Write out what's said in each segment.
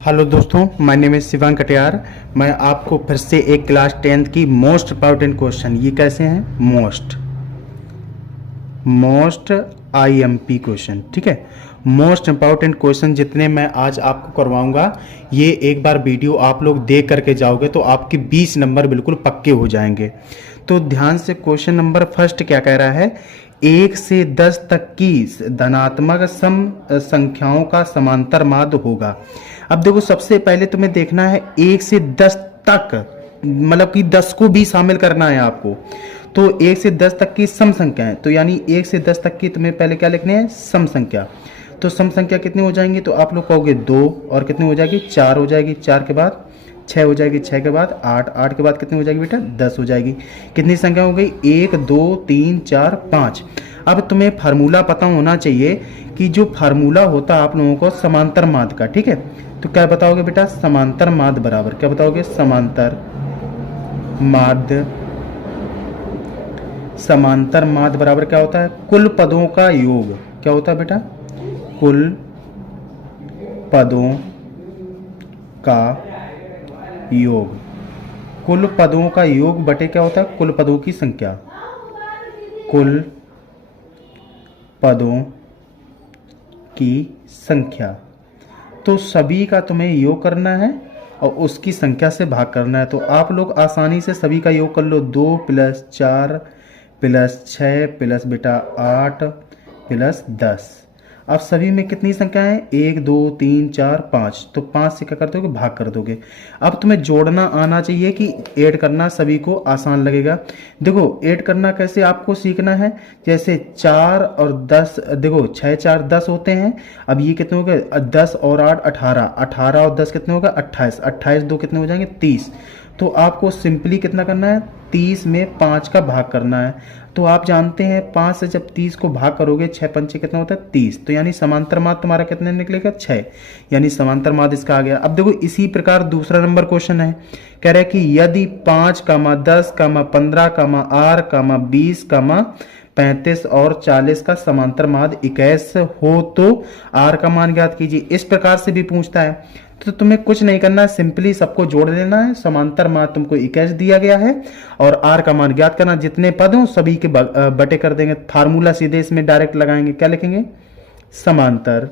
Hello दोस्तों, my name is Shivang Katiyar. मैं आपको फिर से एक क्लास 10th की मोस्ट इंपॉर्टेंट क्वेश्चन, ये कैसे हैं मोस्ट आईएमपी क्वेश्चन, ठीक है। मोस्ट इंपॉर्टेंट क्वेश्चन जितने मैं आज आपको करवाऊंगा, ये एक बार वीडियो आप लोग देख करके जाओगे तो आपके 20 नंबर बिल्कुल पक्के हो जाएंगे। तो ध्यान से क्वेश्चन नंबर फर्स्ट क्या कह रहा है, 1 से 10 तक की धनात्मक सम संख्याओं का समांतर माध्य होगा। अब देखो, सबसे पहले तुम्हें देखना है 1 से 10 तक, मतलब कि 10 को भी शामिल करना है आपको। तो 1 से 10 तक की सम संख्या है, तो यानी 1 से 10 तक की तुम्हें पहले क्या लिखने हैं, सम संख्या। तो सम संख्या कितनी हो जाएंगी, तो आप लोग कहोगे 2, और कितनी हो जाएगी, 4 हो जाएगी, 4 के बाद 6 हो जाएगी, 6 के बाद 8, 8 के बाद कितनी हो जाएगी बेटा, 10 हो जाएगी। कितनी संख्या हो गई, 1 2 3 4 5। अब तुम्हें फार्मूला पता होना चाहिए कि जो फार्मूला होता है आप लोगों को समांतर माध्य का, ठीक है। तो क्या बताओगे बेटा, समांतर माध्य बराबर क्या बताओगे, समांतर माध्य। समांतर माध्य बराबर क्या होता है, कुल पदों का योग। क्या होता है बेटा, कुल पदों का योग। कुल पदों का योग बटे क्या होता है, कुल पदों की संख्या। कुल पदों की संख्या। तो सभी का तुम्हें योग करना है और उसकी संख्या से भाग करना है। तो आप लोग आसानी से सभी का योग कर लो, 2 + 4 + 6 प्लस बेटा 8 + 10। अब सभी में कितनी संख्या है, 1 2 3 4 5। तो 5 से क्या कर दोगे, भाग कर दोगे। अब तुम्हें जोड़ना आना चाहिए कि ऐड करना सभी को आसान लगेगा। देखो ऐड करना कैसे आपको सीखना है, जैसे 4 और 10, देखो 6 4 10 होते हैं। अब ये कितने हो गए, 10 और 8 18, 18 और 10 कितने हो गए, 28, 28 2 कितने हो जाएंगे, 30। तो आपको सिंपली कितना करना है, 30 में 5 का भाग करना है। तो आप जानते हैं 5 से जब 30 को भाग करोगे, 6 पंचे कितना होता है, 30। तो यानी समांतर माध्य तुम्हारा कितने निकलेगा, 6। यानी समांतर माध्य इसका आ गया। अब देखो इसी प्रकार दूसरा नंबर क्वेश्चन है, कह रहा है कि यदि 5, 10, 15, 8, 20, 35 और 40 का समांतर माध्य 21 हो तो आर का मान ज्ञात कीजिए। इस प्रकार से भी पूछता है। तो तुम्हें कुछ नहीं करना है, सिंपली सबको जोड़ देना है। समांतर माध्य तुमको 21 दिया गया है और आर का मान ज्ञात करना। जितने पद हो सभी के बटे कर देंगे। फार्मूला सीधे इसमें डायरेक्ट लगाएंगे, क्या लिखेंगे, समांतर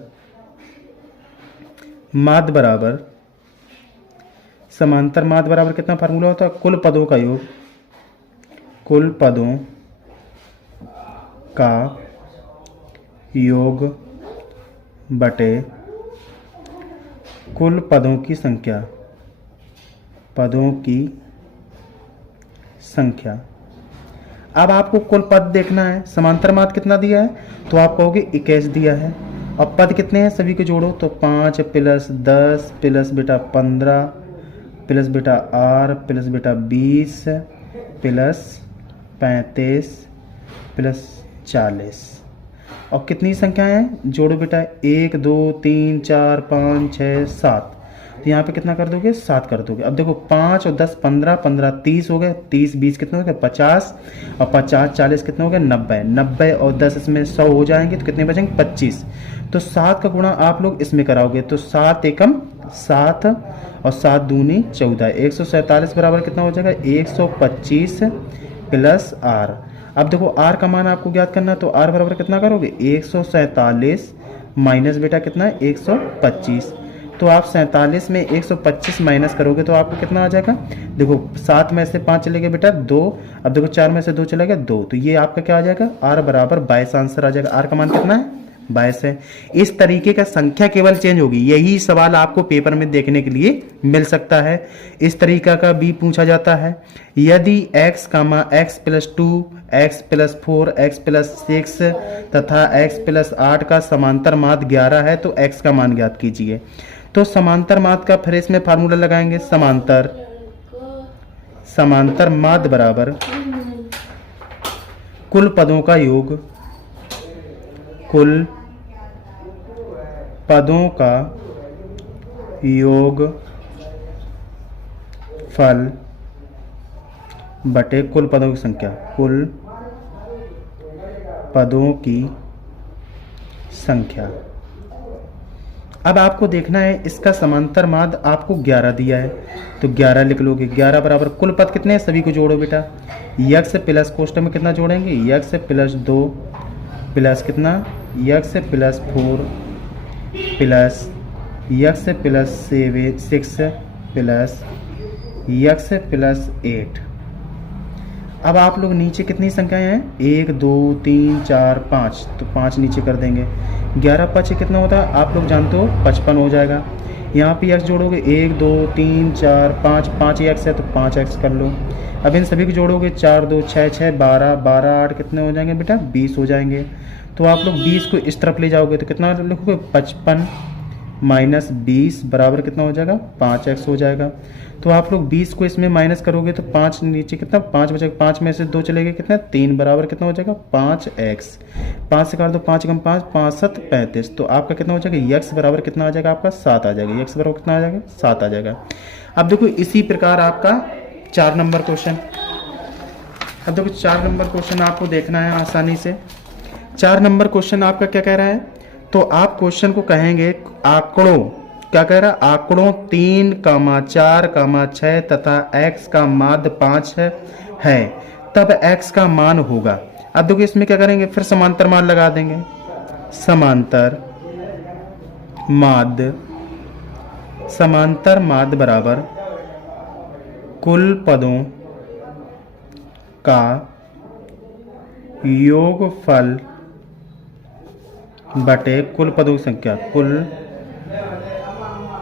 माध्य बराबर, समांतर माध्य बराबर कितना फार्मूला होता है, कुल पदों का योग। कुल पदों का योग बटे कुल पदों की संख्या। पदों की संख्या। अब आपको कुल पद देखना है। समांतर माध्य कितना दिया है, तो आप कहोगे 21 दिया है। अब पद कितने हैं सभी को जोड़ो, तो 5 + 10 + बेटा 15 + बेटा 8 + बेटा 20 + 35 + 40। और कितनी संख्या है, जोड़ो बेटा, 1 2 3 4 5 6 7। तो यहाँ पे कितना कर दोगे, 7 कर दोगे। अब देखो 5 और 10 15, 15 30 हो गए, 30 20 कितने हो गए, 50, और 50 40 कितने हो गए, 90, 90 और 10 इसमें 100 हो जाएंगे, तो कितने बचेंगे, 25। तो 7 का गुणा आप लोग इसमें कराओगे, तो 7 एकम 7 और 7 दूनी 14, 147 बराबर कितना हो जाएगा, 125 + R। अब देखो R का मान आपको ज्ञात करना है, तो R बराबर कितना करोगे, 147 माइनस बेटा कितना है, 125। तो आप 47 में 125 माइनस करोगे तो आपको कितना आ जाएगा, देखो 7 में से 5 चले गए बेटा 2। अब देखो 4 में से 2 चले गए 2, तो ये आपका क्या आ जाएगा, R बराबर 22 आंसर आ जाएगा। R का मान कितना है, 22 है। इस तरीके का संख्या केवल चेंज होगी। यही सवाल आपको पेपर में देखने के लिए मिल सकता है। इस तरीका का भी पूछा जाता है, यदि x, x + 2, x + 4, x + 6 तथा x + 8 का समांतर माध्य 11 है तो x का मान ज्ञात कीजिए। तो समांतर माध्य का फिर इसमें फार्मूला लगाएंगे, समांतर माध्य बराबर कुल पदों का योग। कुल पदों का योग फल बटे कुल पदों की संख्या। कुल पदों की संख्या। अब आपको देखना है इसका समांतर माद आपको 11 दिया है, तो 11 लिख लोगे। 11 बराबर कुल पद कितने हैं सभी को जोड़ो बेटा। यक्स प्लस कोष्ठक में कितना जोड़ेंगे, यक्स प्लस 2 प्लस कितना, x plus 4 plus x plus 6 plus x plus 8। अब आप लोग नीचे कितनी संख्याएं हैं, 1 2 3 4 5, तो 5 नीचे कर देंगे। 11 5 कितना होता है आप लोग जानते हो, 55 हो जाएगा। यहाँ पे एक्स जोड़ोगे 1 2 3 4 5, 5 एक्स है तो 5 एक्स कर लो। अब इन सभी को जोड़ोगे 4 2 6 6 12 12 8 कितने हो जाएंगे बेटा, 20 हो जाएंगे। तो आप लोग 20 को इस तरफ ले जाओगे तो कितना लिखोगे, 55 माइनस 20 बराबर कितना हो जाएगा, 5x हो जाएगा। तो आप लोग 20 को इसमें माइनस करोगे तो 5 नीचे कितना, 5 बचेगा, 5 में से 2 चले गए कितना, 3 बराबर कितना हो जाएगा, 5x। 5 से काट दो, 5 कम 5 5 7 35, तो आपका कितना हो जाएगा, x बराबर कितना आ जाएगा आपका, 7 आ जाएगा। x बराबर कितना आ जाएगा, 7 आ जाएगा। अब देखो इसी प्रकार आपका 4 नंबर क्वेश्चन। अब देखो 4 नंबर क्वेश्चन आपको देखना है आसानी से। 4 नंबर क्वेश्चन आपका क्या कह रहा है, तो आप क्वेश्चन को कहेंगे आंकड़ों, क्या कह रहा है, आंकड़ों 3, 4, 6 तथा x का माध्य 5 है तब x का मान होगा। अब देखो इसमें क्या करेंगे, फिर समांतर मान लगा देंगे। समांतर माध्य बराबर कुल पदों का योगफल बटे कुल पदों की संख्या, कुल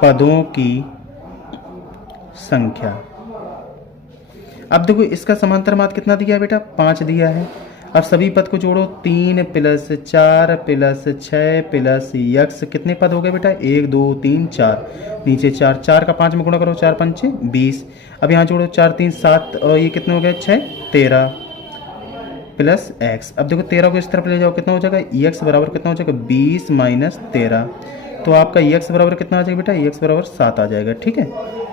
पदों की संख्या। अब देखो इसका समांतर माध्य कितना दिया है बेटा, 5 दिया है। अब सभी पद को जोड़ो, 3 प्लस 4 प्लस 6 प्लस यक्स, कितने पद हो गए बेटा, 1 2 3 4, नीचे 4, 4 का 5 में गुणा करो, 4 5 20। अब यहाँ जोड़ो 4 3 7 और ये कितने हो गए 6 13 प्लस x। अब देखो 13 को इस तरफ ले जाओ, कितना हो जाएगा, x बराबर कितना हो जाएगा, 20 माइनस 13, तो आपका x बराबर कितना आ जाएगा बेटा, x बराबर 7 आ जाएगा। ठीक है,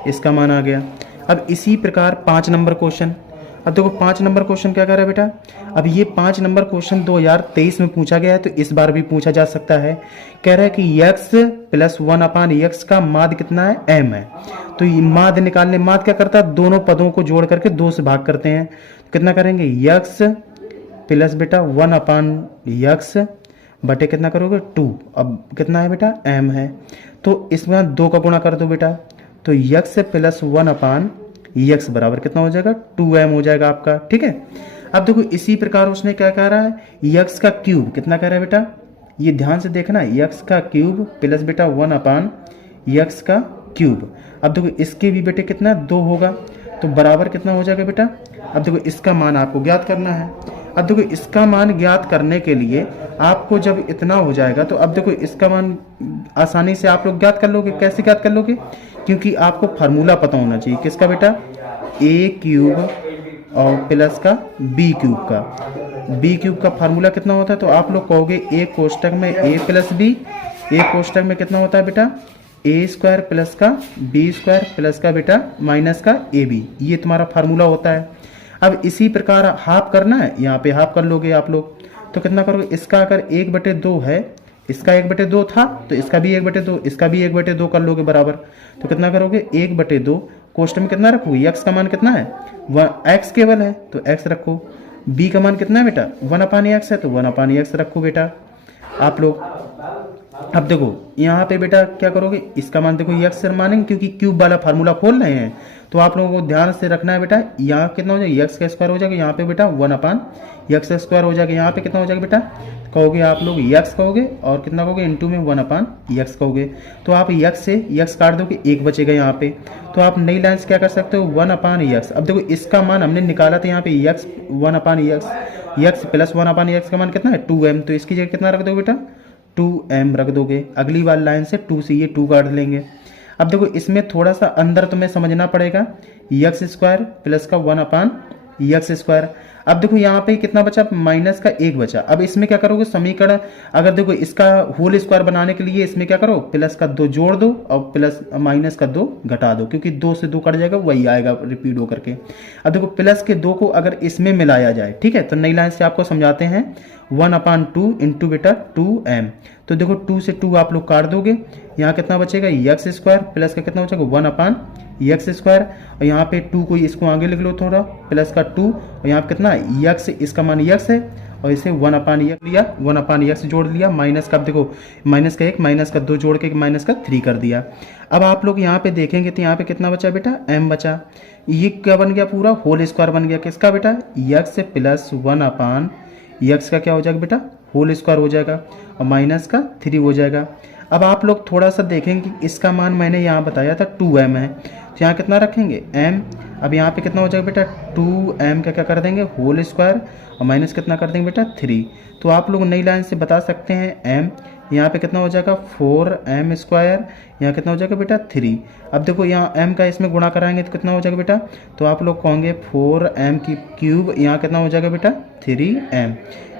इसका मान आ गया। अब इसी प्रकार 5 नंबर क्वेश्चन। अब देखो 5 नंबर क्वेश्चन क्या कर रहा है बेटा, अब ये 5 नंबर क्वेश्चन 2023 में पूछा गया है, तो इस बार भी पूछा जा सकता है। कह रहा है कि x प्लस 1/x का माध्य कितना है, m है। तो ये माध्य निकालने, माध्य क्या करता है, दोनों पदों को जोड़ करके 2 से भाग करते हैं। कितना करेंगे, x प्लस बेटा 1/x बटे कितना करोगे 2। अब कितना है बेटा, m है, तो इसमें 2 का गुणा कर दो बेटा, तो x प्लस 1/x बराबर कितना हो जाएगा, 2m हो जाएगा आपका। ठीक है, अब देखो इसी प्रकार उसने क्या कह रहा है, x का क्यूब कितना कह रहा है बेटा, ये ध्यान से देखना, x का क्यूब प्लस बेटा 1/x का क्यूब। अब देखो इसके भी बेटे कितना 2 होगा, तो बराबर कितना हो जाएगा बेटा। अब देखो इसका मान आपको ज्ञात करना है। अब देखो इसका मान ज्ञात करने के लिए आपको जब इतना हो जाएगा, तो अब देखो इसका मान आसानी से आप लोग ज्ञात कर लोगे। कैसे ज्ञात कर लोगे, क्योंकि आपको फार्मूला पता होना चाहिए किसका बेटा, a क्यूब और प्लस का b क्यूब का। b क्यूब का फार्मूला कितना होता है, तो आप लोग कहोगे a कोष्टक में a प्लस b, a कोष्टक में कितना होता है बेटा, a स्क्वायर प्लस का b स्क्वायर प्लस का बेटा माइनस का ab, ये तुम्हारा फार्मूला होता है। अब इसी प्रकार हाफ करना है, यहाँ पे हाफ कर लोगे आप लोग, तो कितना करोगे, इसका अगर 1/2 है, इसका 1/2 था तो इसका भी 1/2, इसका भी 1/2 कर लोगे बराबर, तो कितना करोगे 1/2, कोष्टक में कितना रखोगे, x का मान कितना है, x केवल है तो x रखो, b का मान कितना है बेटा 1/x है तो 1/x रखो बेटा आप लोग। अब देखो यहाँ पे बेटा क्या करोगे, इसका मान देखो x से मानेंगे क्योंकि क्यूब वाला फार्मूला खोल रहे हैं, तो आप लोगों को ध्यान से रखना है बेटा। यहाँ कितना हो जाएगा, x का स्क्वायर हो जाएगा, यहाँ पे बेटा 1/x स्क्वायर हो जाएगा, यहाँ पे कितना हो जाएगा बेटा, कहोगे आप लोग x कहोगे और कितना कहोगे इनटू में 1/x कहोगे, तो आप x से x काट दोगे, 1 बचेगा यहाँ पे, तो आप नई लाइन से क्या कर सकते हो 1/x। अब देखो इसका मान हमने निकाला था यहाँ पे x 1/x, x plus 1/x का मान कितना है 2m, तो इसकी जगह कितना रख दो बेटा 2m रख दोगे। अगली बार लाइन से 2 से ये 2 काट लेंगे। अब देखो इसमें थोड़ा सा अंदर तुम्हें समझना पड़ेगा, x स्क्वायर प्लस का 1/x स्क्वायर। अब देखो यहाँ पे कितना बचा, माइनस का 1 बचा। अब इसमें क्या करोगे, समीकरण अगर देखो इसका होल स्क्वायर बनाने के लिए इसमें क्या करो, प्लस का 2 जोड़ दो और प्लस माइनस का 2 घटा दो, क्योंकि 2 से 2 कट जाएगा, वही आएगा रिपीट होकर के। अब देखो प्लस के 2 को अगर इसमें मिलाया जाए, ठीक है, तो नई लाइन से आपको समझाते हैं। 1/2 इंटू बेटा 2m, तो देखो 2 से 2 आप लोग काट दोगे, यहाँ कितना बचेगा एक्स स्क्वायर, प्लस का कितना बचेगा 1/x स्क्वायर, और यहाँ पे 2 को इसको आगे लिख लो थोड़ा, प्लस का 2, और यहाँ पे कितना x, इसका मान x है, और इसे 1/x लिया, 1/x जोड़ लिया, माइनस का, अब देखो माइनस का 1 माइनस का 2 जोड़ के माइनस का 3 कर दिया। अब आप लोग यहाँ पे देखेंगे तो यहाँ पे कितना बचा बेटा, m बचा। ये क्या बन गया, पूरा होल स्क्वायर बन गया, किसका बेटा, x प्लस 1/x का क्या हो जाएगा बेटा, होल स्क्वायर हो जाएगा, और माइनस का 3 हो जाएगा। अब आप लोग थोड़ा सा देखेंगे कि इसका मान मैंने यहाँ बताया था 2m है, तो यहाँ कितना रखेंगे m। अब यहाँ पे कितना हो जाएगा बेटा, 2m का क्या कर देंगे, होल स्क्वायर, और माइनस कितना कर देंगे बेटा 3। तो आप लोग नई लाइन से बता सकते हैं m, यहाँ पे कितना हो जाएगा 4m स्क्वायर, यहाँ कितना हो जाएगा बेटा 3। अब देखो यहाँ m का इसमें गुणा कराएंगे तो कितना हो जाएगा बेटा, तो आप लोग कहोगे 4m की क्यूब, यहाँ कितना हो जाएगा बेटा 3m।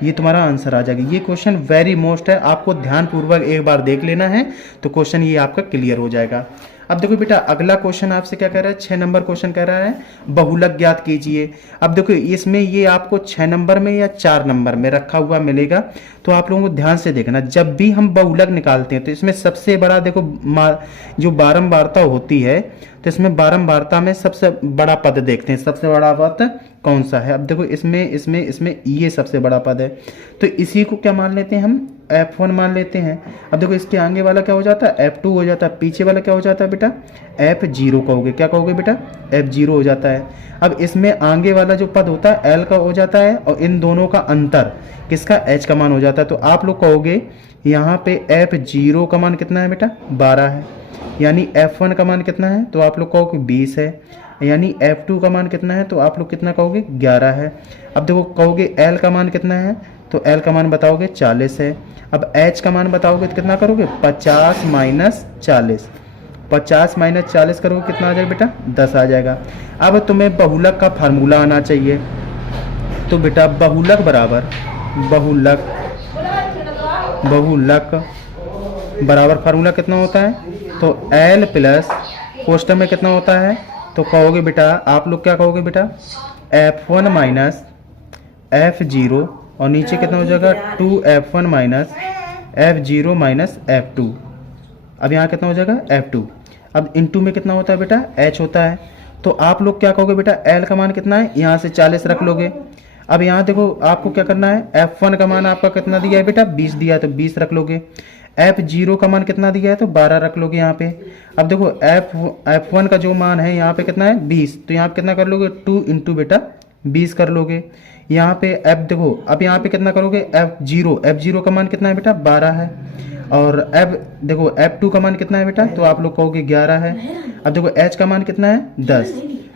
ये तुम्हारा आंसर आ जाएगा। ये क्वेश्चन वेरी मोस्ट है, आपको ध्यानपूर्वक एक बार देख लेना है तो क्वेश्चन ये आपका क्लियर हो जाएगा। अब देखो बेटा अगला क्वेश्चन आपसे क्या कह रहा है, 6 नंबर क्वेश्चन कह रहा है बहुलक ज्ञात कीजिए। अब देखो इसमें ये आपको 6 नंबर में या 4 नंबर में रखा हुआ मिलेगा, तो आप लोगों को ध्यान से देखना। जब भी हम बहुलक निकालते हैं तो इसमें सबसे बड़ा देखो जो बारंबारता होती है, तो इसमें बारंबारता में सबसे बड़ा पद देखते हैं, सबसे बड़ा पद कौन सा है। अब देखो इसमें ये सबसे बड़ा पद है, तो इसी को क्या मान लेते हैं हम, f1 मान लेते हैं। अब देखो इसके आगे वाला क्या हो जाता है, f2 हो जाता है, पीछे वाला क्या हो जाता है बेटा, f0 कहोगे, क्या कहोगे बेटा, f0 हो जाता है। अब इसमें आगे वाला जो पद होता है l का हो जाता है, और इन दोनों का अंतर किसका, h का मान हो जाता है। तो आप लोग कहोगे यहाँ पे f0 का मान कितना है बेटा, 12 है, यानी f1 का मान कितना है, तो आप लोग कहोगे 20 है, यानी f2 का मान कितना है, तो आप लोग कितना कहोगे 11 है। अब देखो कहोगे l का मान कितना है, तो l का मान बताओगे 40 है। अब h का मान बताओगे तो कितना करोगे, 50 माइनस 40, 50 माइनस 40 करोगे कितना आ जाएगा बेटा, 10 आ जाएगा। अब तुम्हें बहुलक का फार्मूला आना चाहिए, तो बेटा बहुलक बराबर बराबर फार्मूला कितना होता है, तो l प्लस कोष्टक में कितना होता है, तो कहोगे बेटा आप लोग क्या कहोगे बेटा, f1 माइनस f0, और नीचे कितना हो जाएगा 2f1 minus f0 minus f2। अब यहाँ कितना हो जाएगा f2। अब इनटू में कितना होता है बेटा, h होता है, तो आप लोग क्या कहोगे बेटा, l का मान कितना है, यहाँ से 40 रख लोगे। अब यहाँ देखो आपको क्या करना है, f1 का मान आपका कितना दिया है बेटा, 20 दिया है, तो 20 रख लोगे। f0 का मान कितना दिया है, तो 12 रख लोगे यहाँ पे। अब देखो f1 का जो मान है यहाँ पे कितना है 20, तो यहाँ पे कितना कर लोगे 2 इंटू बेटा 20 कर लोगे। यहाँ पे f देखो, अब यहाँ पे कितना करोगे, f0 का मान कितना है बेटा 12 है, और देखो f2 का मान कितना है बेटा, तो आप लोग कहोगे 11 है। अब देखो h का मान कितना है 10,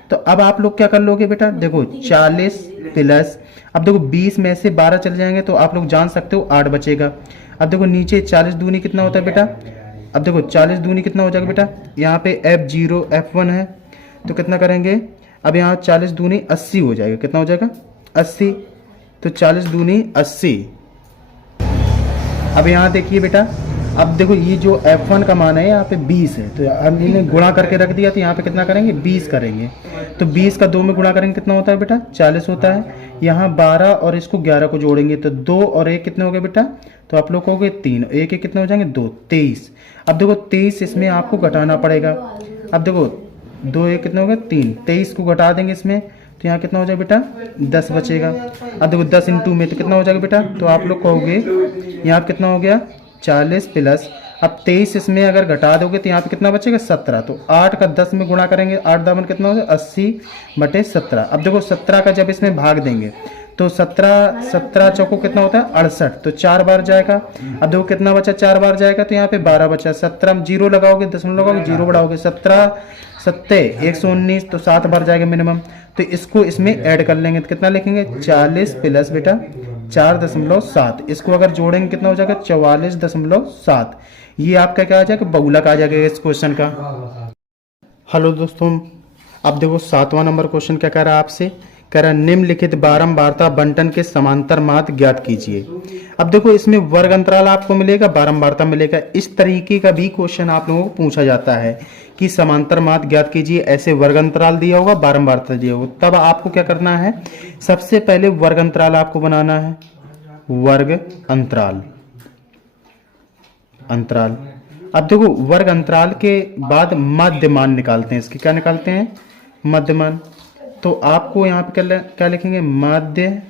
तो अब आप लोग क्या कर लोगे बेटा, देखो 40 प्लस, अब देखो 20 में से 12 चले जाएंगे तो आप लोग जान सकते हो 8 बचेगा। अब देखो नीचे 40 दूनी कितना होता है बेटा, अब देखो 40 दूनी कितना हो जाएगा बेटा, यहाँ पे f0 f1 है, तो कितना करेंगे, अब यहाँ 40 दूनी 80 हो जाएगा, कितना हो जाएगा 80, तो 40 दूनी 80। अब यहाँ देखिए बेटा, अब देखो ये जो f1 का मान है यहाँ पे 20 है, तो अब इन्हें गुणा करके रख दिया, तो यहाँ पे कितना करेंगे 20 करेंगे, तो 20 का 2 में गुणा करेंगे कितना होता है बेटा 40 होता है। यहाँ 12 और इसको 11 को जोड़ेंगे तो 2 और 1 कितने हो गए बेटा, तो आप लोग कहोगे 3, 1 1 कितने हो जाएंगे 2, 23। अब देखो 23 इसमें आपको घटाना पड़ेगा। अब देखो 2 1 कितने हो गए 3, 23 को घटा देंगे इसमें, तो यहाँ कितना हो जाएगा बेटा 10 बचेगा। अब देखो 10 इंटू में तो कितना हो जाएगा बेटा, तो आप लोग कहोगे यहाँ कितना हो गया 40 प्लस, अब 23 इसमें अगर घटा दोगे तो यहाँ पे कितना बचेगा 17, तो 8 का 10 में गुणा करेंगे, 8 दामन कितना हो जाएगा 80/17। अब देखो 17 का जब इसमें भाग देंगे तो 17 चौको कितना होता है 68, तो 4 बार जाएगा। अब देखो कितना बचा 4 बार जाएगा, तो यहाँ पे 12 बचा। 17 जीरो लगाओगे, दशमलव लगाओगे, जीरो बढ़ाओगे, 17 7 119, तो 7 बार जाएगा मिनिमम। तो इसको इसमें ऐड कर लेंगे तो कितना लिखेंगे 40 प्लस बेटा 4.7, इसको अगर जोड़ेंगे कितना हो जाएगा 44.7। ये आपका क्या आ जाएगा बहुलक आ जाएगा इस क्वेश्चन का। हेलो दोस्तों, अब देखो 7वां नंबर क्वेश्चन क्या कह रहा है आपसे, कह रहा निम्नलिखित बारंबारता बंटन के समांतर माध्य ज्ञात कीजिए। अब देखो इसमें वर्ग अंतराल आपको मिलेगा, बारंबारता मिलेगा। इस तरीके का भी क्वेश्चन आप लोगों को पूछा जाता है कि समांतर माध्य ज्ञात कीजिए, ऐसे वर्ग अंतराल दिया होगा, बारंबारता दिया होगा। तब आपको क्या करना है, सबसे पहले वर्ग अंतराल आपको बनाना है, वर्ग अंतराल। अब देखो वर्ग अंतराल के बाद मध्यमान निकालते हैं, इसके क्या निकालते हैं, मध्यमान। तो आपको यहाँ पे क्या लिखेंगे, मध्यमान।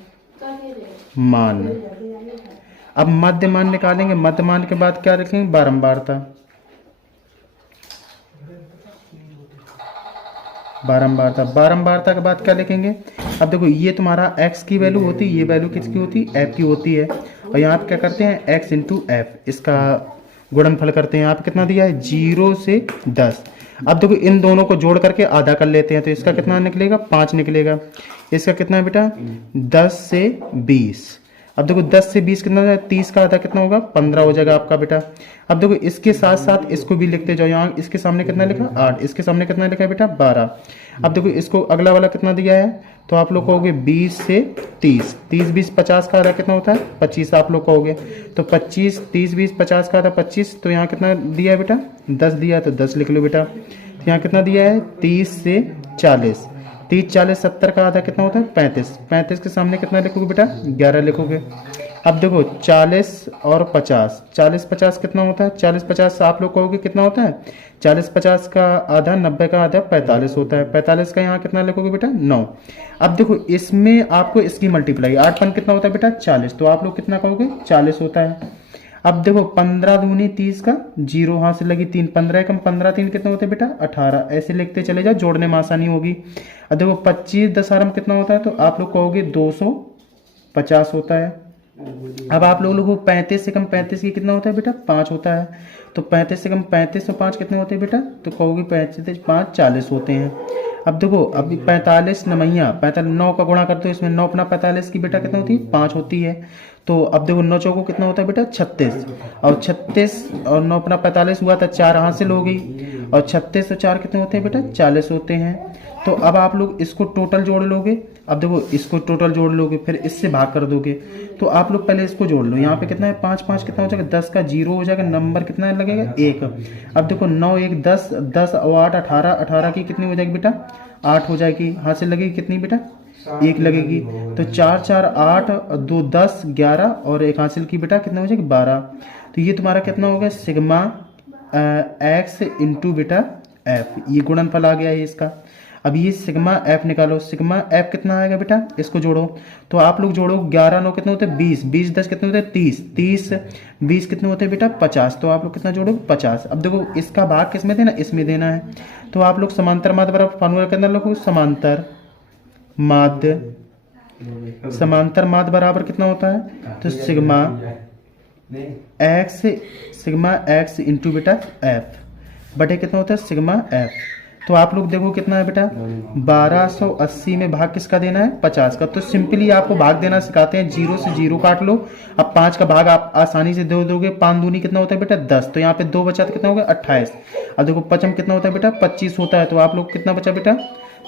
अब मध्यमान निकालेंगे, मध्यमान के बाद क्या लिखेंगे, बारंबारता। बारंबारता के बाद क्या लिखेंगे। अब देखो ये तुम्हारा x की वैल्यू होती है, ये वैल्यू किसकी होती है, f की होती है। और यहाँ पे क्या करते हैं, x इंटू एफ, इसका गुणनफल करते हैं। यहाँ पे कितना दिया है, 0 से 10। अब देखो इन दोनों को जोड़ करके आधा कर लेते हैं, तो इसका कितना निकलेगा, 5 निकलेगा। इसका कितना है बेटा, 10 से 20। अब देखो 10 से 20 कितना है, 30 का आधा कितना होगा, 15 हो जाएगा आपका बेटा। अब देखो इसके साथ साथ इसको भी लिखते जाओ। यहाँ इसके सामने कितना लिखा, 8, इसके सामने कितना लिखा है बेटा, 12। अब देखो इसको अगला वाला कितना दिया है, तो आप लोग कहोगे 20 से 30, 30 20 50 का आधा कितना होता है, 25 आप लोग कहोगे। तो 25, 30 20 50 का आधा 25, तो यहाँ कितना दिया है बेटा, 10 दिया है, तो 10 लिख लो बेटा। तो यहाँ कितना दिया है, 30 से 40, 30 40 70 का आधा कितना होता है, 35, 35 के सामने कितना लिखोगे बेटा, 11 लिखोगे। अब देखो 40 और 50, 40 50 कितना होता है, 40 50 आप लोग कहोगे कितना होता है, 40 50 का आधा 90 का आधा 45 होता है। 45 का यहाँ कितना लिखोगे बेटा, 9। अब देखो इसमें आपको इसकी मल्टीप्लाई, 8 पन कितना होता है बेटा, 40, तो आप लोग कितना कहोगे, 40 होता है। अब देखो 15 दूनी 30 का 0 हाथ से लगी 3, 15 कम 15 3 कितना होता है बेटा, 18। ऐसे लिखते चले जाओ, जोड़ने में आसानी होगी। अब देखो 25 दशहरा कितना होता है, तो आप लोग कहोगे 250 होता है। अब आप लोगों को 35 से कम 35 की कितना होता है बेटा, 5 होता है। तो 35 से कम 35 और 5 कितने होते हैं बेटा, तो कहोगे 35 5 40 होते हैं। अब देखो अभी 45 नमैया 45 9 का गुणा करते हो, इसमें 9 अपना 45 की बेटा कितना होती है, 5 होती है। तो अब देखो 9 चौको कितना होता है बेटा, 36, और 36 और 9 अपना 45 हुआ था, 4 हासिल हो गई, और 36 और 4 कितने होते हैं बेटा, 40 होते हैं। तो अब आप लोग इसको टोटल जोड़ लोगे। अब देखो इसको टोटल जोड़ लोगे, फिर इससे भाग कर दोगे। तो आप लोग पहले इसको जोड़ लो, यहाँ पे कितना है, 5 5 कितना हो जाएगा, 10 का 0 हो जाएगा, नंबर कितना लगेगा, 1। अब देखो 9 1 10, 10 और 8 18, 18 की कितनी हो जाएगी बेटा, 8 हो जाएगी। हासिल लगेगी कितनी बेटा, 1 लगेगी। तो 4 4 8 2 10 11 और 1 हासिल की बेटा कितना हो जाएगी, 12। तो ये तुम्हारा कितना हो गया, सिग्मा एक्स इंटू बेटा एफ, ये गुणनफल आ गया है इसका। अब ये सिग्मा एफ निकालो, सिग्मा एफ कितना आएगा बेटा, इसको जोड़ो। तो आप लोग जोड़ो, 11 9 कितने होते हैं, 20, 20 10 कितने होते हैं, 30, 30 20 कितने होते हैं बेटा, 50। तो आप लोग कितना जोड़ो, 50। अब देखो इसका भाग किसमें देना, इसमें देना है। तो आप लोग समांतर माध्य बराबर फार्मूला के अंदर लोग समांतर माध्य बराबर कितना होता है, तो सिग्मा एक्स इंटू बेटा एफ बटे कितना होता है, सिग्मा एफ। तो आप लोग देखो कितना है बेटा, 1280 में भाग किसका देना है, 50 का। तो सिंपली आपको भाग देना सिखाते हैं, 0 से 0 काट लो। अब 5 का भाग आप आसानी से दे दोगे, 5 दूनी कितना होता है बेटा, 10। तो यहाँ पे 2 बचा तो कितना होगा, 28। अब देखो 5 कितना होता है बेटा, 25 होता है। तो आप लोग कितना बचा बेटा,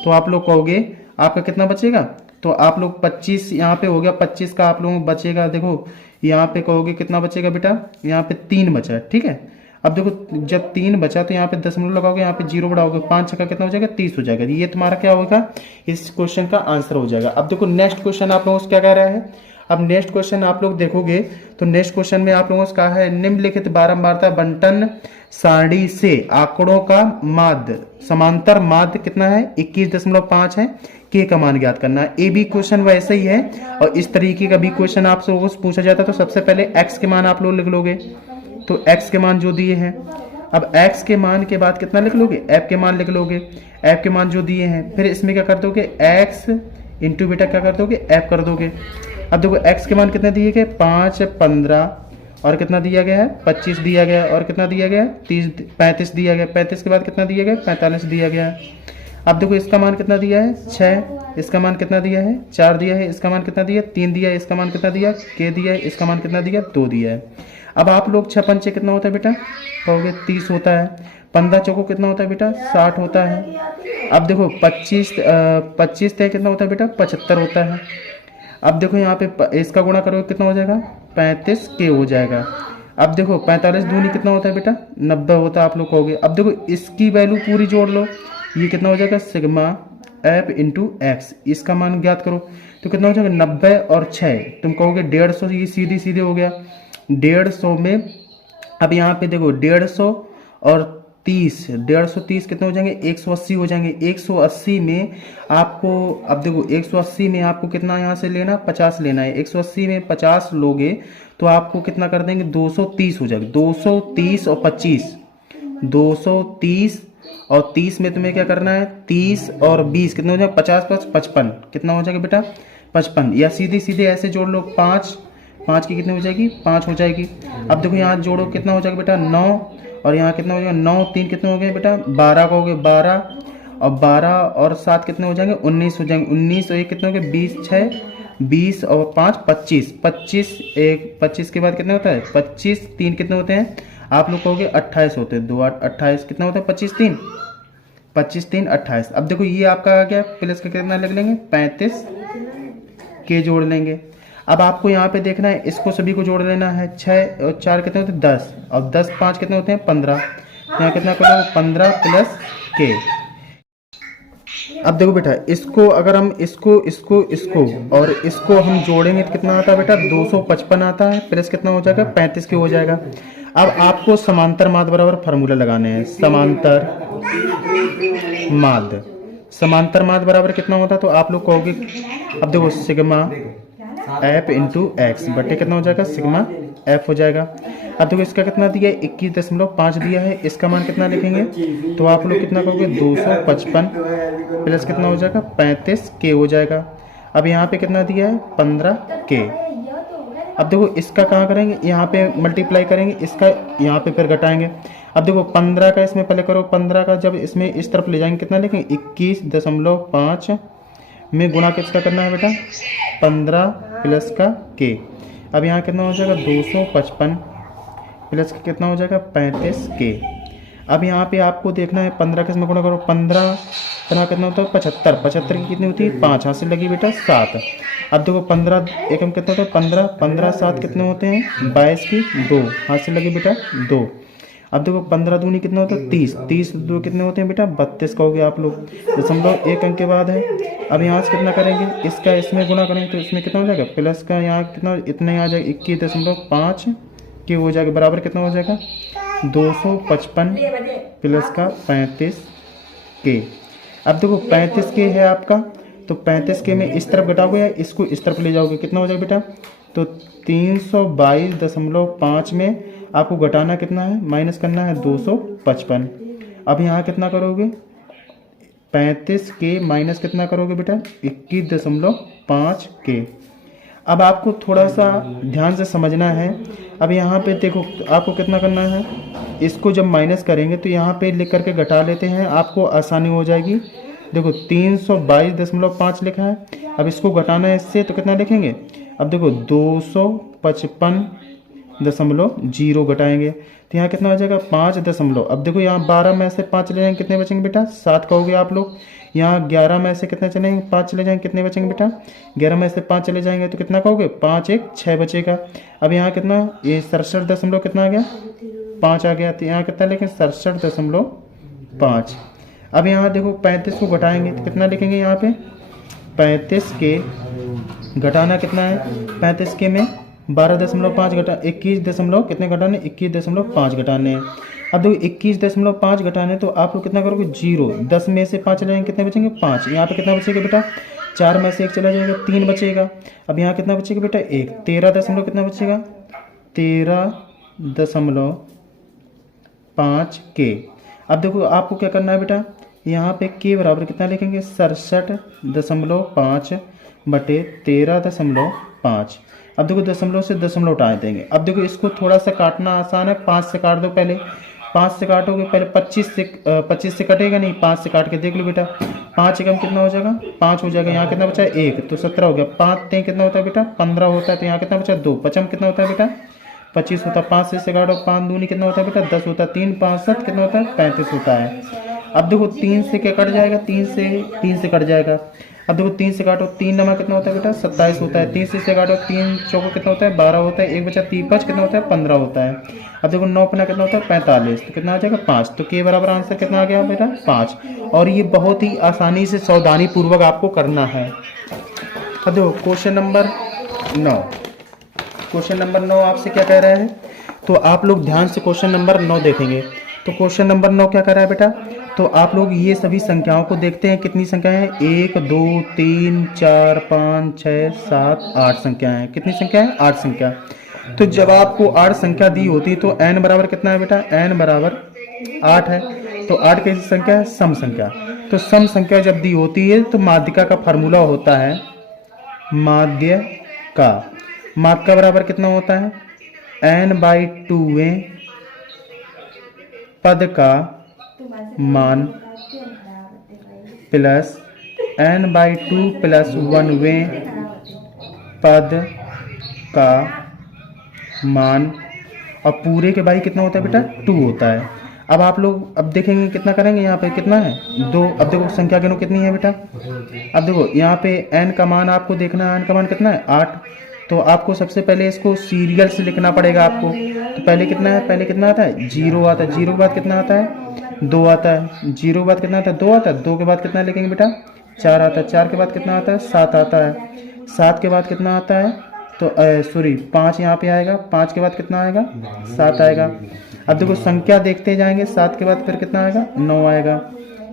तो आप लोग कहोगे आपका कितना बचेगा, तो आप लोग 25 यहाँ पे हो गया, 25 का आप लोगों को बचेगा। देखो यहाँ पे कहोगे कितना बचेगा बेटा, यहाँ पे 3 बचा, ठीक है। अब देखो जब 3 बचा तो यहाँ पे दशमलव लगाओगे, यहाँ पे 0 बढ़ाओगे, 5 का कितना हो जाएगा, 30 हो जाएगा। ये तुम्हारा क्या होगा, इस क्वेश्चन का आंसर हो जाएगा। अब देखो नेक्स्ट क्वेश्चन आप लोगों से क्या कह रहा है। अब नेक्स्ट क्वेश्चन आप लोग देखोगे तो नेक्स्ट क्वेश्चन में आप लोगों से कहा है, निम्नलिखित बारंबारता बंटन सारणी से आंकड़ों का माध्य समांतर माध्य कितना है, 21.5 है। के का मान ज्ञात करना है। ए बी क्वेश्चन वैसे ही है, और इस तरीके का भी क्वेश्चन आप लोगों से पूछा जाता है। तो सबसे पहले एक्स के मान आप लोग लिख लोगे, तो x के मान जो दिए हैं, अब x के मान के बाद कितना लिख लोगे, f के मान लिख लोगे, f के मान जो दिए हैं। फिर इसमें क्या कर दोगे, x इंटू बेटा क्या कर दोगे, f कर दोगे। अब देखो x के मान कितने दिए गए, 5 15 और कितना दिया गया है, 25 दिया गया है, और कितना दिया गया है, 35 दिया गया। 35 के बाद कितना दिया गया, 45 दिया गया है। अब देखो इसका मान कितना दिया है, 6, इसका मान कितना दिया है, 4 दिया है, इसका मान कितना दिया, 3 दिया है, इसका मान कितना दिया, k दिया है, इसका मान कितना दिया, 2 दिया है। अब आप लोग 6 पंचे कितना होता है बेटा, कहोगे 30 होता है। 15 चौको कितना होता है बेटा 60 होता है। अब देखो 25 तय कितना होता है बेटा 75 होता है। अब देखो यहाँ पे इसका गुणा करोगे कितना हो जाएगा 35 के हो जाएगा। अब देखो 45 दूनी कितना होता है बेटा 90 होता है आप लोग कहोगे। अब देखो इसकी वैल्यू पूरी जोड़ लो, ये कितना हो जाएगा सिग्मा एफ इंटू एक्स, इसका मान ज्ञात करो तो कितना हो जाएगा 90 और 6 तुम कहोगे 150, ये सीधी सीधे हो गया 150 में। अब यहाँ पे देखो 150 और 150 कितने हो जाएंगे 180 हो जाएंगे। 180 में आपको, अब देखो 180 में आपको कितना यहाँ से लेना 50 लेना है। 180 में 50 लोगे तो आपको कितना कर देंगे 230 हो जाएगा। 230 और 25, 230 और 30 में तुम्हें क्या करना है 30 और 20 कितना हो जाएगा 50 प्लस 55 कितना हो जाएगा बेटा 55, या सीधे सीधे ऐसे जोड़ लो 5 की कितनी हो जाएगी 5 हो जाएगी। अब देखो यहाँ जोड़ो कितना हो जाएगा बेटा 9 और यहाँ कितना हो जाएगा 9 3 कितने हो गए बेटा 12 का हो गए 12 और 12 और 7 कितने हो जाएंगे 19 हो जाएंगे। 19 और 1 कितने हो गए 20 6 20 और 5 25 25 1 25 के बाद कितना होता है 25 3 कितने होते हैं आप लोग कहोगे 28 होते हैं 2 8 28 कितना होता है 25 3 28। अब देखो ये आपका आ गया प्लस का कितना लिख लेंगे 35 के जोड़ लेंगे। अब आपको यहाँ पे देखना है इसको सभी को जोड़ लेना है 6 और 4 कितने होते हैं 10 और 10 5 कितने होते हैं 15, यहाँ कितना करोगे 15 प्लस के। अब देखो बेटा इसको अगर हम इसको और इसको हम जोड़ेंगे तो कितना आता है बेटा 255 आता है प्लस कितना हो जाएगा 35 के हो जाएगा। अब आपको समांतर माद बराबर फार्मूला लगाने हैं। समांतर माद बराबर कितना होता है तो आप लोग कहोगे, अब देखो सिग्मा एफ इंटू एक्स बटे कितना हो जाएगा सिग्मा एफ हो जाएगा। अब देखो इसका कितना दिया है 21.5 दिया है, इसका मान कितना लिखेंगे तो आप लोग कितना कहोगे 255 प्लस कितना हो जाएगा 35 के हो जाएगा। अब यहाँ पे कितना दिया है 15 के। अब देखो इसका कहाँ करेंगे यहाँ पे मल्टीप्लाई करेंगे, इसका यहाँ पे फिर घटाएंगे। अब देखो 15 का इसमें पहले करो 15 का जब इसमें इस तरफ ले जाएंगे कितना लिखेंगे 21.5 में गुणा किसका करना है बेटा 15 प्लस का के। अब यहाँ कितना हो जाएगा 255 प्लस का कितना हो जाएगा 35 के। अब यहाँ पे आपको देखना है 15 किसमें गुणा करो 15 कितना होता है 75 की कितनी होती है 5 हाथ से लगी बेटा 7। अब देखो 15 एकम कितना होता है 15 7 कितने होते हैं 22 की 2 हाथ से लगी बेटा 2। अब देखो 15 दूनी कितना होता है 30 2 कितने होते हैं बेटा 32 कहोगे आप लोग, 1 अंक के बाद है। अब यहाँ से कितना करेंगे इसका इसमें गुणा करेंगे तो इसमें कितना हो जाएगा प्लस का यहाँ कितना इतना ही आ जाएगा 21.5 के हो जाएगा बराबर कितना हो जाएगा 255 प्लस का 35 के। अब देखो 35 के है आपका तो 35 के में इस तरफ घटाओगे या इसको इस तरफ ले जाओगे कितना हो जाएगा बेटा तो 322.5 में आपको घटाना कितना है माइनस करना है 255। अब यहाँ कितना करोगे 35 के माइनस कितना करोगे बेटा 21.5 के। अब आपको थोड़ा सा ध्यान से समझना है। अब यहाँ पे देखो आपको कितना करना है, इसको जब माइनस करेंगे तो यहाँ पे लिख करके घटा लेते हैं, आपको आसानी हो जाएगी। देखो 322.5 लिखा है, अब इसको घटाना है इससे तो कितना लिखेंगे, अब देखो 255.0 घटाएंगे तो यहाँ कितना हो जाएगा 5 दशमलव। अब देखो यहाँ 12 में से 5 चले जाएंगे कितने बचेंगे बेटा 7 कहोगे आप लोग। यहाँ 11 में से कितने चलेंगे 5 चले जाएंगे कितने बचेंगे बेटा 11 में से 5 चले जाएंगे तो कितना कहोगे 5 1 6 बचेगा। अब यहाँ कितना ये 67 दशमलव कितना आ गया 5 आ गया, तो यहाँ कितना लिखेंगे 67.5। अब यहाँ देखो 35 को घटाएंगे तो कितना लिखेंगे यहाँ पे 35 के घटाना कितना है 35 के में 12.5 घटा 21 दशमलव कितने घटाने 21.5 घटाने हैं। अब देखो 21.5 घटाने तो आप लोग कितना करोगे 0, 10 में से 5 चले जाएंगे कितने बचेंगे 5। यहाँ पे कितना बचेगा बेटा 4 में से 1 चला जाएगा 3 बचेगा। अब यहाँ कितना बचेगा बेटा 1, 13 दशमलव कितना बचेगा 13.5 के। अब देखो आपको क्या करना है बेटा, यहाँ पे के बराबर कितना लिखेंगे 67.5 बटे 13.5। अब देखो दशमलव से दशमलव उठा देंगे। अब देखो इसको थोड़ा सा काटना आसान है, 5 से काट दो पहले, 5 से काटोगे पहले 25 से कटेगा नहीं, 5 से काट के देख लो बेटा 5 एकम कितना हो जाएगा 5 हो जाएगा। यहाँ कितना बचा है 1 तो 17 हो गया, 5 3 कितना होता है बेटा 15 होता है, तो यहाँ कितना बचा 2, 55 कितना होता है बेटा 25 होता है, 5 से इसे काटो, 5 दूनी कितना होता है बेटा 10 होता है, 3 5 7 कितना होता है 35 होता है। अब देखो 3 से क्या कट जाएगा, 3 से कट जाएगा। अब देखो 3 से काटो, 3 नमा कितना होता है बेटा 27 होता है, 3 से इसे काटो, 3 चौको कितना होता है 12 होता है, एक बचा 3 5 कितना होता है 15 होता है। अब देखो 9 पना कितना होता है 45, तो कितना आ जाएगा 5, तो के बराबर आंसर कितना आ गया बेटा 5। और ये बहुत ही आसानी से सावधानी पूर्वक आपको करना है। अब देखो क्वेश्चन नंबर 9, क्वेश्चन नंबर 9 आपसे क्या कह रहा है, तो आप लोग ध्यान से क्वेश्चन नंबर 9 देखेंगे। तो क्वेश्चन नंबर 9 क्या कर रहा है बेटा, तो आप लोग ये सभी संख्याओं को देखते हैं, कितनी संख्याएं हैं 1 2 3 4 5 6 7 8 संख्याएं हैं। कितनी संख्या है 8 संख्या। तो जब आपको 8 संख्या दी होती तो n बराबर कितना है बेटा, n बराबर 8 है। तो 8 कैसी संख्या है, सम संख्या। तो सम संख्या जब दी होती है तो माध्यिका का फॉर्मूला होता है माध्य का। माध्य का बराबर कितना होता है n/2 पद का मान प्लस n/2 प्लस 1वें पद का मान, और पूरे के भाई कितना होता है बेटा 2 होता है। अब आप लोग अब देखेंगे कितना करेंगे, यहाँ पे कितना है 2। अब देखो संख्या गिनो कितनी है बेटा, अब देखो यहाँ पे n का मान आपको देखना है, n का मान कितना है 8। तो आपको सबसे पहले इसको सीरियल से लिखना पड़ेगा आपको। तो पहले कितना है, पहले कितना आता है 0 आता है, 0 के बाद कितना आता है 2 आता है, 0 के बाद कितना आता है 2 आता है, 2 के बाद कितना लिखेंगे बेटा 4 आता है, 4 के बाद कितना आता है 7 आता है, 7 के बाद कितना आता है तो सॉरी 5 यहाँ पे आएगा, 5 के बाद कितना आएगा 7 आएगा। अब देखो संख्या देखते जाएंगे, 7 के बाद फिर कितना आएगा 9 आएगा,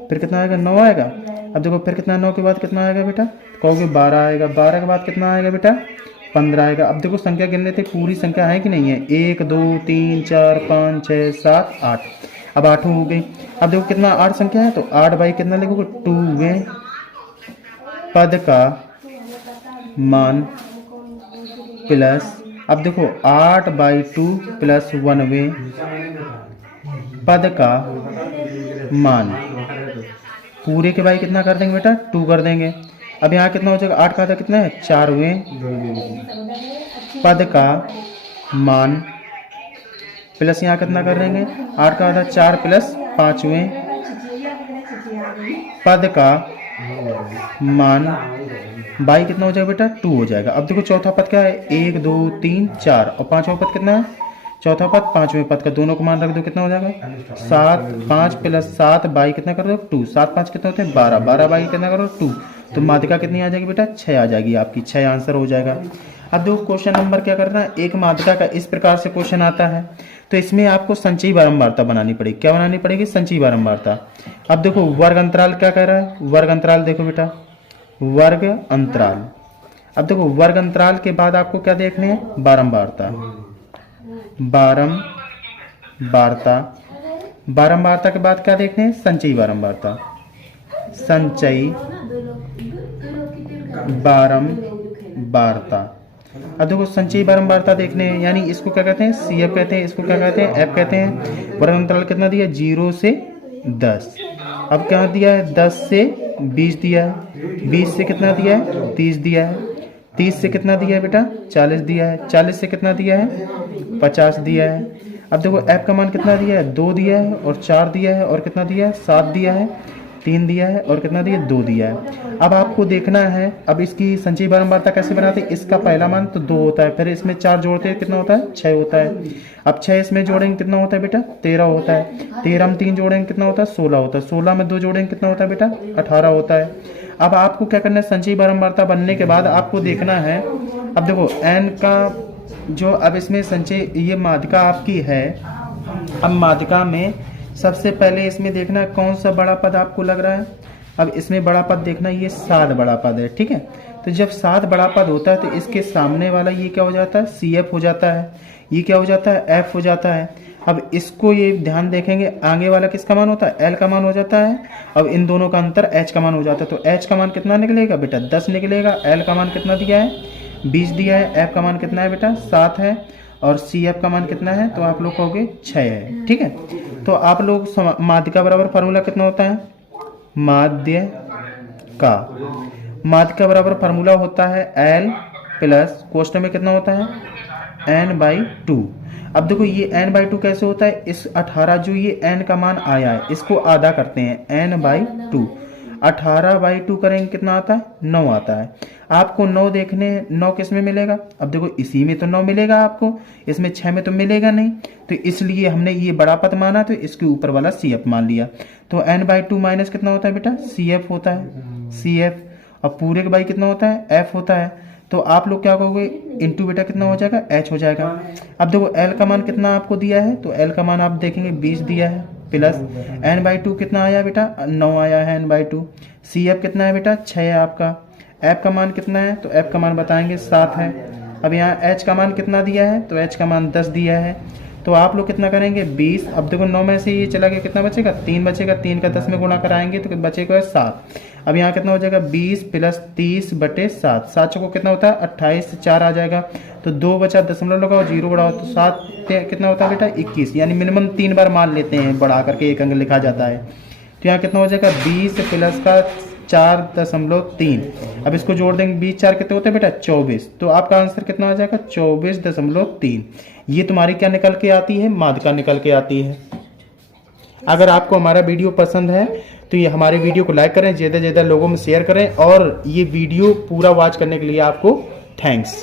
फिर कितना आएगा 9 आएगा। अब देखो फिर कितना 9 के बाद कितना आएगा बेटा, कहोगे 12 आएगा, 12 के बाद कितना आएगा बेटा 15 आएगा। अब देखो संख्या गिन लेते पूरी संख्या है कि नहीं है, 1 2 3 4 5 6 7 8। अब 8 हो गई। अब देखो कितना 8 संख्या है, तो 8 बाई कितना लिखोगे 2वें पद का मान प्लस, अब देखो 8/2 प्लस 1वें पद का मान, पूरे के भाई कितना कर देंगे बेटा 2 कर देंगे। अब यहाँ कितना हो जाएगा, 8 का आधा कितना है 4वें पद का मान प्लस यहाँ कितना कर देंगे 8 का आधा 4 प्लस 5वें पद का मान, बाई कितना हो जाएगा बेटा 2 हो जाएगा। अब देखो चौथा पद क्या है 1 2 3 4, और पांचवा पद कितना है, चौथा पद 5वें पद का, दोनों को मान रख दो कितना हो जाएगा 7, 5 प्लस 7 बाई कितना कर दो 2, 7 5 कितना होते हैं 12, 12 बाई कितना करो 2, तो माध्यिका कितनी आ जाएगी बेटा 6 आ जाएगी आपकी, 6 आंसर हो जाएगा। अब देखो क्वेश्चन नंबर क्या करना है, एक माध्यिका का इस प्रकार से क्वेश्चन आता है, तो इसमें आपको संचयी बारंबारता बनानी पड़ेगी। क्या बनानी पड़ेगी, संचयी बारंबारता। अब देखो वर्ग अंतराल क्या कह रहा है, वर्ग अंतराल देखो बेटा वर्ग अंतराल। अब देखो वर्ग अंतराल के बाद आपको क्या देखने हैं, बारंबारता। बारंबारता, बारंबारता के बाद क्या देखने हैं, संचयी बारंबारता। संचयी बारंबारता। अब देखो संचयी बारंबारता देखने हैं, यानी इसको क्या कहते हैं CF कहते हैं, इसको क्या कहते हैं F कहते हैं। वर्ग अंतराल कितना दिया 0 से 10। अब क्या दिया है 10 से 20 दिया है, 20 से कितना दिया है 30 दिया है, 30 से कितना दिया है बेटा 40 दिया है, 40 से कितना दिया है 50 दिया है। अब देखो F का मान कितना दिया है 2 दिया है, और 4 दिया है, और कितना दिया है 7 दिया है, 3 दिया है, और कितना दिया 2 दिया है। अब आपको देखना है, अब इसकी संचयी बारंबारता कैसे बनाते हैं, इसका पहला मान तो 2 होता है, फिर इसमें 4 जोड़ते हैं कितना होता है 6 होता है। अब 6 इसमें जोड़ेंगे कितना होता है बेटा 13 होता है, 13 में 3 जोड़ेंगे कितना होता है 16 होता है, 16 में 2 जोड़ेंगे कितना होता है बेटा 18 होता है। अब आपको क्या करना है, संचयी बारंबारता बनने के बाद आपको देखना है, अब देखो n का जो, अब इसमें संचय ये माध्यिका आपकी है। अब माध्यिका में सबसे पहले इसमें देखना है कौन सा बड़ा पद आपको लग रहा है। अब इसमें बड़ा पद देखना, ये 7 बड़ा पद है, ठीक है। तो जब 7 बड़ा पद होता है तो इसके सामने वाला ये क्या हो जाता है CF हो जाता है, ये क्या हो जाता है F हो जाता है। अब इसको ये ध्यान देखेंगे, आगे वाला किसका मान होता है L का मान हो जाता है। अब इन दोनों का अंतर H का मान हो जाता है, तो H का मान कितना निकलेगा बेटा 10 निकलेगा। L का मान कितना दिया है 20 दिया है, F का मान कितना है बेटा 7 है, और CF का मान कितना है, तो आप लोग कहोगे 6 है, ठीक है। तो आप लोग माध्यिका बराबर फार्मूला कितना होता है, माध्य का, माध्यिका बराबर फार्मूला होता है L प्लस कोष्ठक में कितना होता है n/2। अब देखो ये n/2 कैसे होता है, इस 18 जो ये n का मान आया है इसको आधा करते हैं n/2। 18/2 करेंगे कितना आता है, 9 आता है। आपको 9 देखने, 9 किस में मिलेगा, अब देखो इसी में तो 9 मिलेगा आपको, इसमें 6 में तो मिलेगा नहीं, तो इसलिए हमने ये बड़ा पद माना तो इसके ऊपर वाला CF मान लिया। तो n/2 माइनस कितना होता है बेटा, CF होता है, CF। अब पूरे के बाई कितना होता है, F होता है। तो आप लोग क्या कहोगे, इंटू बेटा कितना हो जाएगा, H हो जाएगा। अब देखो L का मान कितना आपको दिया है, तो L का मान आप देखेंगे 20 दिया है, प्लस n/2 कितना आया बेटा, 9 आया है n/2। CF कितना है बेटा, 6 है आपका। F का मान कितना है, तो F का मान बताएंगे 7 है। अब यहाँ H का मान कितना दिया है, तो H का मान 10 दिया है। तो आप लोग कितना करेंगे, 20। अब देखो 9 में से ये चला गया, कितना बचेगा, 3 बचेगा, 3 का 10 में गुणा कराएंगे तो बचेगा 7। अब यहाँ कितना हो जाएगा, 20 प्लस 30/7, 7 चौको कितना होता है 28, 4 आ जाएगा। तो 2 बचा, दशमलव लगाओ, 0 बढ़ाओ, तो 7 कितना होता है बेटा 21, यानी मिनिमम 3 बार मान लेते हैं, बढ़ा करके 1 अंक लिखा जाता है। तो यहाँ कितना हो जाएगा, 20 प्लस का 4.3। अब इसको जोड़ देंगे, 20 4 कितने होते हैं बेटा 24। तो आपका आंसर कितना आ जाएगा 24.3। ये तुम्हारी क्या निकल के आती है, माध्यिका निकल के आती है। अगर आपको हमारा वीडियो पसंद है तो ये हमारे वीडियो को लाइक करें, ज़्यादा से ज़्यादा लोगों में शेयर करें, और ये वीडियो पूरा वॉच करने के लिए आपको थैंक्स।